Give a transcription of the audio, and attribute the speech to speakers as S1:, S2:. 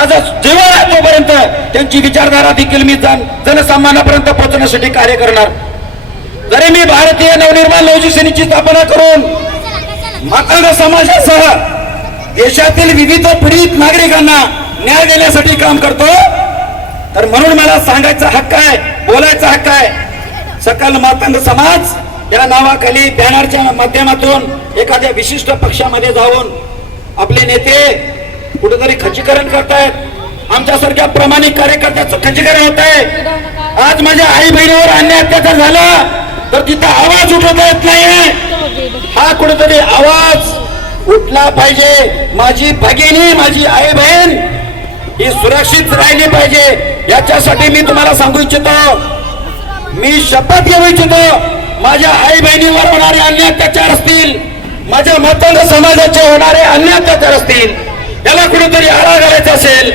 S1: माझा जीवन आहे तोपर्यंत त्यांची विचारधारा देखील मी जन जनसामान्यापर्यंत पोहोचण्यासाठी कार्य करणार. जरी मी भारतीय नवनिर्माण लवचिक सेनेची स्थापना करून मातंग समाजासह देशातील विविध पीडित नागरिकांना न्याय देण्यासाठी काम करतो तर म्हणून मला सांगायचा हक्क आहे बोलायचा हक्क आहे. सकल मातंग समाज या नावाखाली बॅनरच्या माध्यमातून एखाद्या विशिष्ट पक्षामध्ये जाऊन आपले नेते कुठेतरी खचीकरण करतायत. आमच्यासारख्या प्रामाणिक कार्यकर्त्याचं खचीकरण होत आहे आज माझ्या आई बहिणीवर अन्याय अत्याचार झाला तर तिथं आवाज उठवता येत नाहीये. हा कुठेतरी आवाज उठला पाहिजे. माझी भगिनी माझी आई बहीण ही सुरक्षित राहिली पाहिजे. याच्यासाठी मी तुम्हाला सांगू इच्छितो मी शपथ घेऊ इच्छितो माझ्या आई बहिणीवर होणारे अन्य अत्याचार असतील माझ्या मतदार समाजाचे होणारे अन्य अत्याचार असतील त्याला कुठेतरी आळा घालायचा असेल